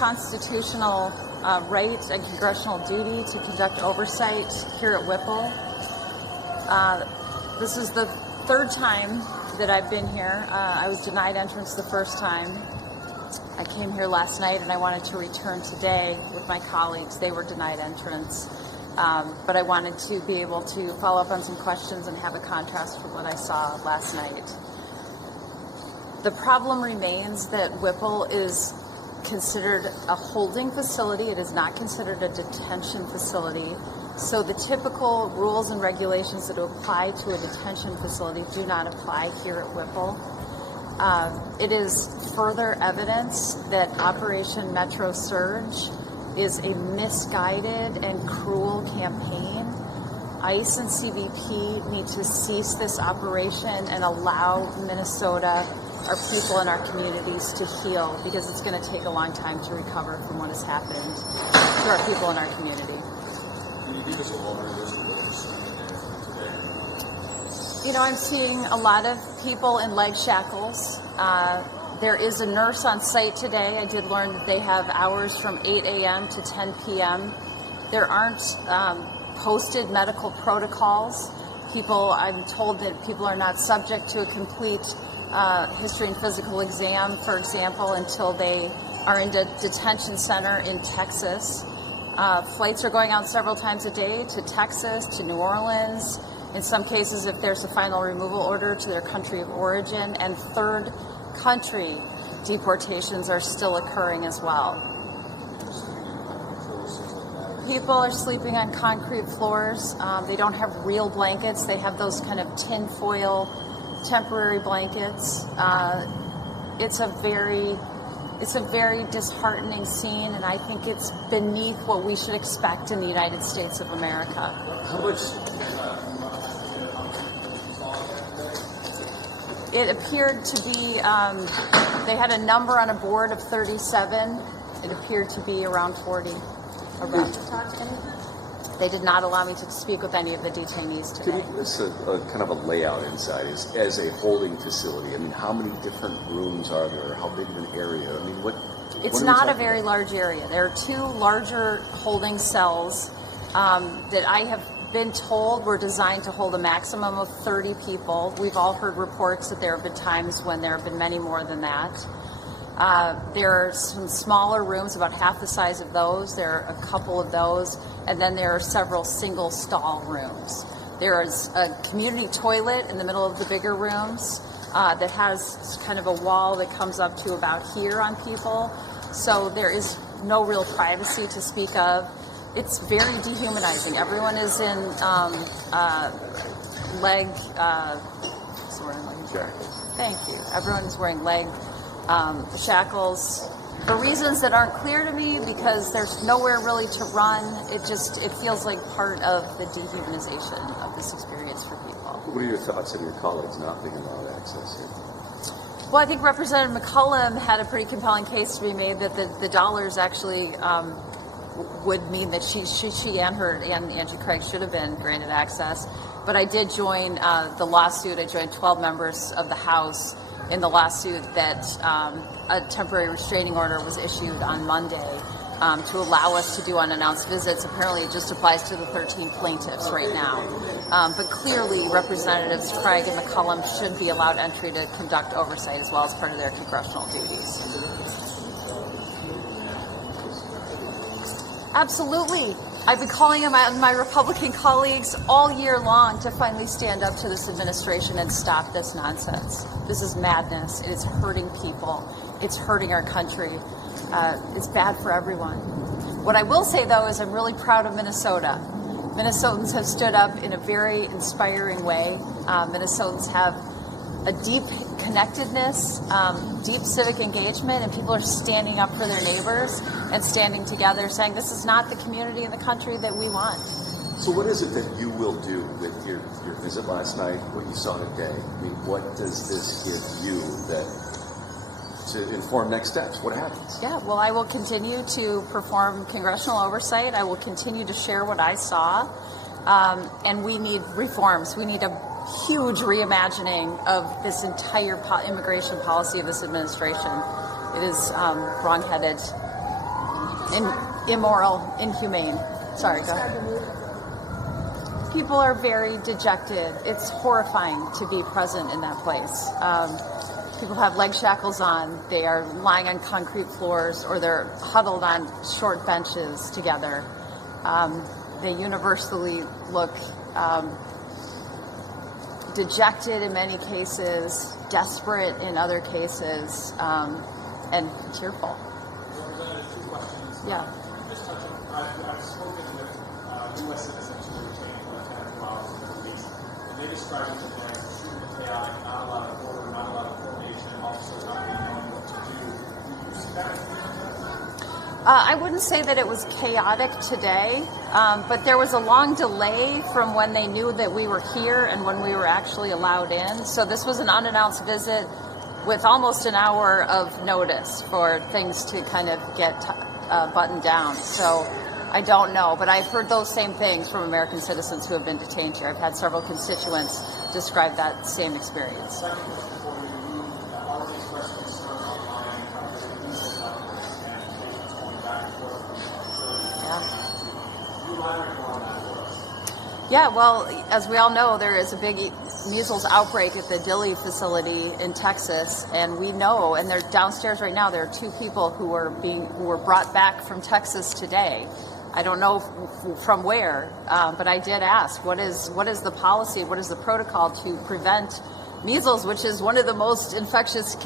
constitutional right and congressional duty to conduct oversight here at Whipple. This is the third time that I've been here. I was denied entrance the first time. I came here last night and I wanted to return today with my colleagues. They were denied entrance. But I wanted to be able to follow up on some questions and have a contrast with what I saw last night. The problem remains that Whipple is considered a holding facility. It is not considered a detention facility. So the typical rules and regulations that apply to a detention facility do not apply here at Whipple. It is further evidence that Operation Metro Surge is a misguided and cruel campaign. ICE and CBP need to cease this operation and allow Minnesota, our people and our communities to heal, because it's going to take a long time to recover from what has happened to our people in our community. Can you give us a longer list of what you're seeing today? You know, I'm seeing a lot of people in leg shackles. There is a nurse on site today. I did learn that they have hours from 8 a.m. to 10 p.m. There aren't posted medical protocols. I'm told that people are not subject to a complete history and physical exam, for example, until they are in a detention center in Texas. Flights are going out several times a day to Texas, to New Orleans, in some cases if there's a final removal order, to their country of origin, and third country deportations are still occurring as well. People are sleeping on concrete floors. They don't have real blankets. They have those kind of tin foil temporary blankets. It's a very disheartening scene, and I think it's beneath what we should expect in the United States of America. How much? It appeared to be, they had a number on a board of 37. It appeared to be around 40. They did not allow me to speak with any of the detainees today. Can you give us a kind of a layout inside as a holding facility? I mean, how many different rooms are there? How big of an area? I mean, It's not a very large area. There are two larger holding cells that I have been told were designed to hold a maximum of 30 people. We've all heard reports that there have been times when there have been many more than that. There are some smaller rooms, about half the size of those. There are a couple of those. And then there are several single stall rooms. There is a community toilet in the middle of the bigger rooms that has kind of a wall that comes up to about here on people. So there is no real privacy to speak of. It's very dehumanizing. Everyone is in leg shackles. Thank you. Everyone is wearing leg shackles for reasons that aren't clear to me, because there's nowhere really to run. It feels like part of the dehumanization of this experience for people. What are your thoughts on your colleagues not being allowed access here? Well, I think Representative McCollum had a pretty compelling case to be made that the dollars actually would mean that she and Andrew Craig should have been granted access. But I did join the lawsuit. I joined 12 members of the House in the lawsuit that a temporary restraining order was issued on Monday to allow us to do unannounced visits. Apparently it just applies to the 13 plaintiffs right now. But clearly Representatives Craig and McCollum should be allowed entry to conduct oversight as well as part of their congressional duties. Absolutely. I've been calling on my Republican colleagues all year long to finally stand up to this administration and stop this nonsense. This is madness. It is hurting people. It's hurting our country. It's bad for everyone. What I will say, though, is I'm really proud of Minnesota. Minnesotans have stood up in a very inspiring way. Minnesotans have a deep connectedness, deep civic engagement, and people are standing up for their neighbors and standing together saying this is not the community and the country that we want. So what is it that you will do with your visit last night, what you saw today? I mean, what does this give you to inform next steps? What happens? Yeah, well, I will continue to perform congressional oversight. I will continue to share what I saw. And we need reforms. We need a huge reimagining of this entire immigration policy of this administration. It is wrong-headed. immoral, inhumane. Sorry, go ahead. People are very dejected. It's horrifying to be present in that place. People have leg shackles on. They are lying on concrete floors, or they're huddled on short benches together. They universally look dejected in many cases, desperate in other cases, and tearful. Two questions. Yeah. Just touching, I've spoken with U.S. citizens who were detained for 10 or 2 hours in their release, and they describe it as extremely chaotic, not a lot of order, not a lot of coordination, officers not being knowing what to do. Do you see that? I wouldn't say that it was chaotic today, but there was a long delay from when they knew that we were here and when we were actually allowed in. So this was an unannounced visit with almost an hour of notice for things to kind of get buttoned down. So I don't know, but I've heard those same things from American citizens who have been detained here. I've had several constituents describe that same experience. Second question for you, already expressed concern online about the measles outbreaks and patients going back and forth from the facility. Yeah. You elaborate more on that for us. Yeah, well, as we all know, there is a big measles outbreak at the Dilley facility in Texas, and we know, and they're downstairs right now, there are 2 people who were brought back from Texas today. I don't know from where, but I did ask, what is the policy, what is the protocol to prevent measles, which is one of the most infectious,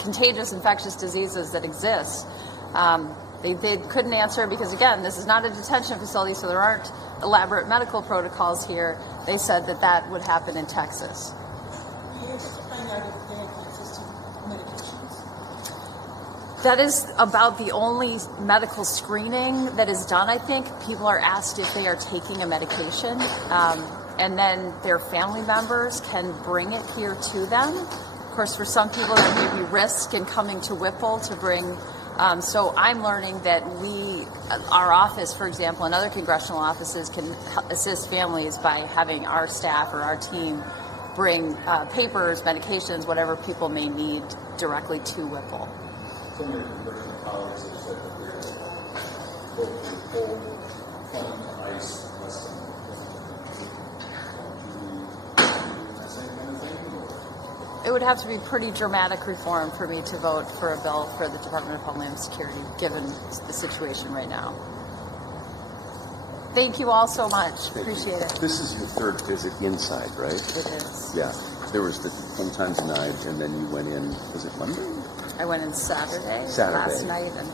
contagious infectious diseases that exists. They couldn't answer because, again, this is not a detention facility, so there aren't elaborate medical protocols here. They said that would happen in Texas. That is about the only medical screening that is done, I think. People are asked if they are taking a medication, and then their family members can bring it here to them. Of course, for some people, there may be risk in coming to Whipple to bring. So I'm learning that our office, for example, and other congressional offices can assist families by having our staff or our team bring papers, medications, whatever people may need directly to Whipple. Some of your congressional colleagues have said that they're both to hold fun to ice less than the same kind of thing? It would have to be pretty dramatic reform for me to vote for a bill for the Department of Homeland Security, given the situation right now. Thank you all so much. Appreciate it. This is your 3rd visit inside, right? It is. Yeah. There was the full-time denied, and then you went in, was it Monday? I went in Saturday. Last night, and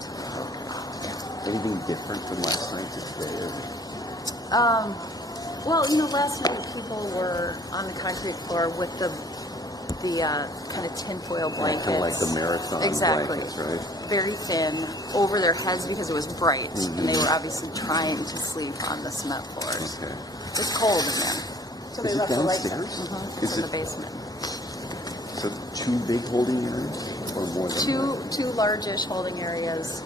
Anything different from last night to today? well, last night people were on the concrete floor with the kind of tinfoil blankets. Kind of like the marathon blankets, right? Very thin, over their heads because it was bright, and they were obviously trying to sleep on the cement floors. Okay. It's cold in there. So is it downstairs? It's in the basement. So 2 big holding areas? Or more than Two largish holding areas,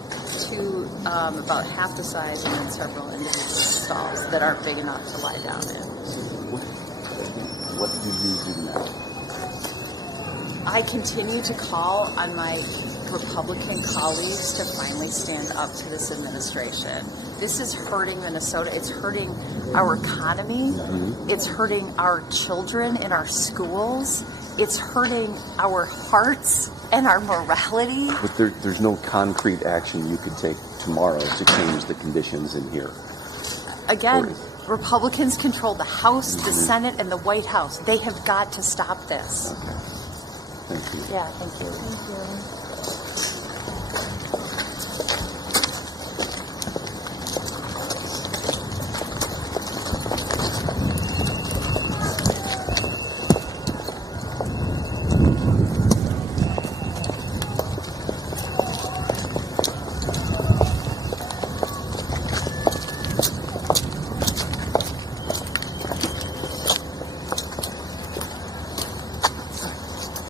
2 about half the size, and then several individual stalls that aren't big enough to lie down in. What do you do now? I continue to call on my Republican colleagues to finally stand up to this administration. This is hurting Minnesota. It's hurting our economy. It's hurting our children in our schools. It's hurting our hearts and our morality. But there's no concrete action you could take tomorrow to change the conditions in here. Again, Republicans control the House, the Senate, and the White House. They have got to stop this. Okay. Thank you. Yeah, thank you. Thank you.